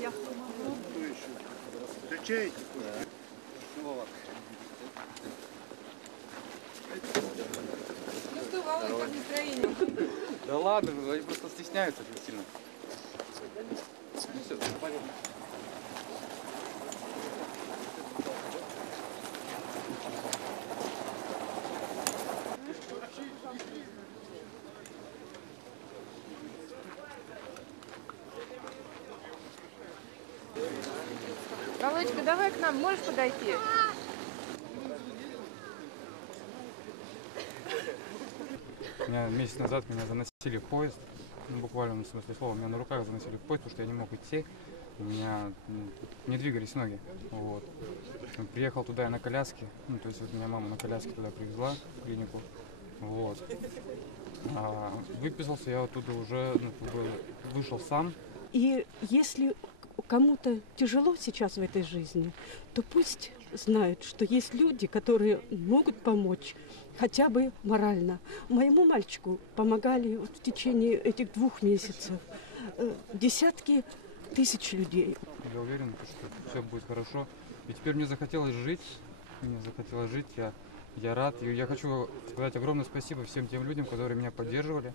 Я помогу. Кто еще? Встречаете? Ну что, Володь, как настроение? Да ладно, они просто стесняются очень сильно. Ну все, пойдем. Володька, давай к нам, можешь подойти? Месяц назад меня заносили в поезд, ну, буквально в смысле слова, меня на руках заносили в поезд, потому что я не мог идти, у меня не двигались ноги. Вот. Приехал туда я на коляске, ну, то есть вот меня мама на коляске туда привезла в клинику. Вот. Выписался я оттуда уже, вышел сам. И если кому-то тяжело сейчас в этой жизни, то пусть знают, что есть люди, которые могут помочь хотя бы морально. Моему мальчику помогали вот в течение этих 2 месяцев десятки тысяч людей. Я уверен, что все будет хорошо. И теперь мне захотелось жить, я рад. И я хочу сказать огромное спасибо всем тем людям, которые меня поддерживали.